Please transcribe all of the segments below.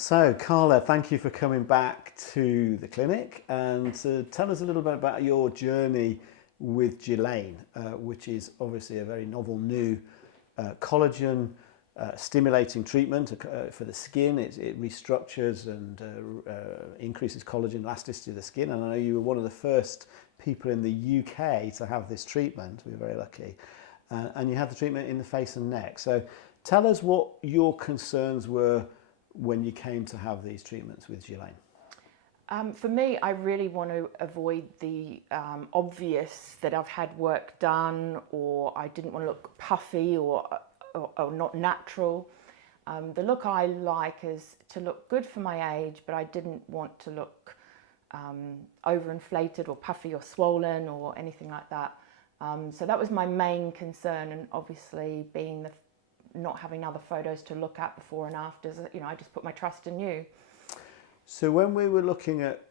So, Carla, thank you for coming back to the clinic and to tell us a little bit about your journey with JULÄINE, which is obviously a very novel new collagen stimulating treatment for the skin. It restructures and increases collagen elasticity of the skin. And I know you were one of the first people in the UK to have this treatment. We were very lucky. And you had the treatment in the face and neck. So tell us what your concerns were when you came to have these treatments with JULÄINE. For me, I really want to avoid the obvious that I've had work done, or I didn't want to look puffy or not natural. The look I like is to look good for my age, but I didn't want to look overinflated or puffy or swollen or anything like that. So that was my main concern, and obviously being not having other photos to look at before and afters, I just put my trust in you. So when we were looking at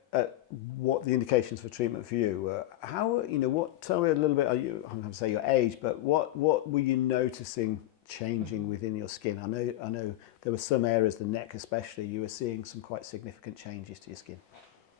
what the indications for treatment for you were, tell me a little bit, I'm going to say your age, but what were you noticing changing within your skin? I know there were some areas, the neck especially, you were seeing some quite significant changes to your skin.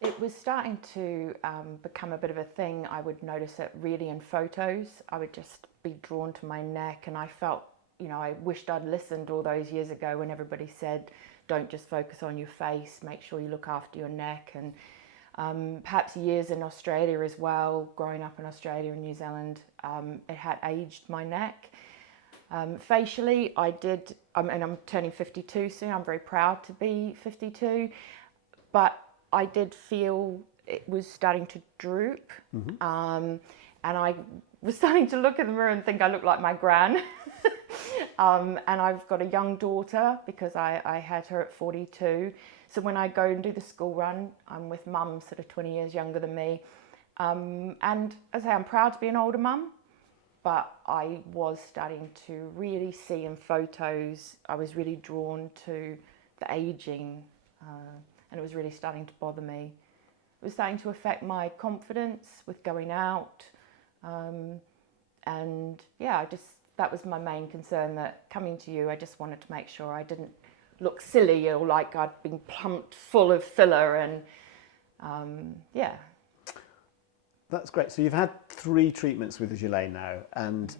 It was starting to become a bit of a thing. I would notice it really in photos. I would just be drawn to my neck, and I felt, I wished I'd listened all those years ago when everybody said, don't just focus on your face, make sure you look after your neck. And perhaps years in Australia as well, growing up in Australia and New Zealand, it had aged my neck. Facially, I did, and I'm turning 52 soon, I'm very proud to be 52, but I did feel it was starting to droop. And I was starting to look in the mirror and think I looked like my gran. And I've got a young daughter because I had her at 42. So when I go and do the school run, I'm with mum sort of 20 years younger than me. And as I say, I'm proud to be an older mum, but I was starting to really see in photos, I was really drawn to the aging, and it was really starting to bother me. It was starting to affect my confidence with going out. And yeah, that was my main concern, that coming to you, I just wanted to make sure I didn't look silly or like I'd been plumped full of filler, and yeah. That's great. So you've had 3 treatments with the JULÄINE now, and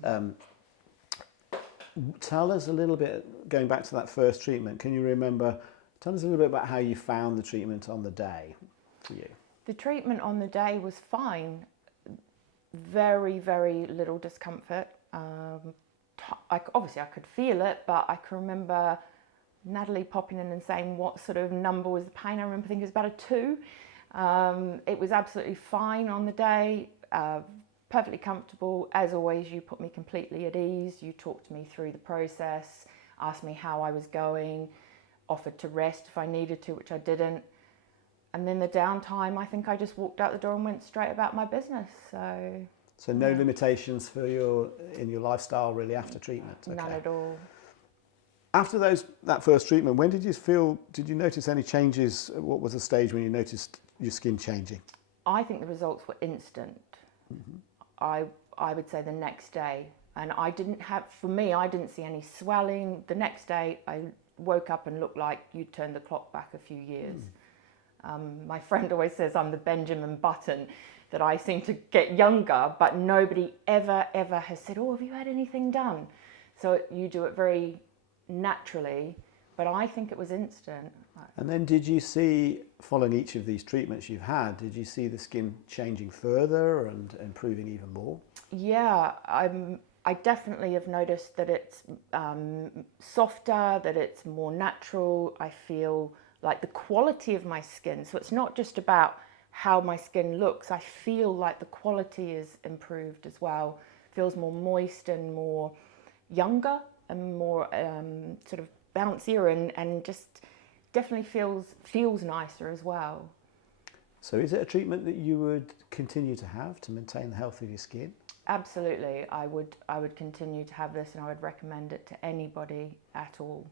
tell us a little bit, going back to that first treatment, can you remember, tell us a little bit about how you found the treatment on the day for you? The treatment on the day was fine. Very, very little discomfort. Obviously I could feel it, but I can remember Natalie popping in and saying what sort of number was the pain. I remember thinking it was about a 2. It was absolutely fine on the day, perfectly comfortable. As always, you put me completely at ease. You talked me through the process, asked me how I was going, offered to rest if I needed to, which I didn't. And then the downtime, I think I just walked out the door and went straight about my business. So no limitations in your lifestyle really after treatment? Okay. None at all. After that first treatment, when did you notice any changes? What was the stage when you noticed your skin changing? I think the results were instant. I would say the next day. And I didn't see any swelling. The next day I woke up and looked like you'd turned the clock back a few years. My friend always says I'm the Benjamin Button, that I seem to get younger, but nobody ever has said, oh, have you had anything done? So you do it very naturally, but I think it was instant. And then did you see, following each of these treatments you've had, did you see the skin changing further and improving even more? Yeah, I definitely have noticed that it's softer, that it's more natural. I feel like the quality of my skin, so it's not just about how my skin looks, I feel like the quality is improved as well. Feels more moist and more younger and more sort of bouncier, and just definitely feels nicer as well. So is it a treatment that you would continue to have to maintain the health of your skin? Absolutely, I would continue to have this, and I would recommend it to anybody at all.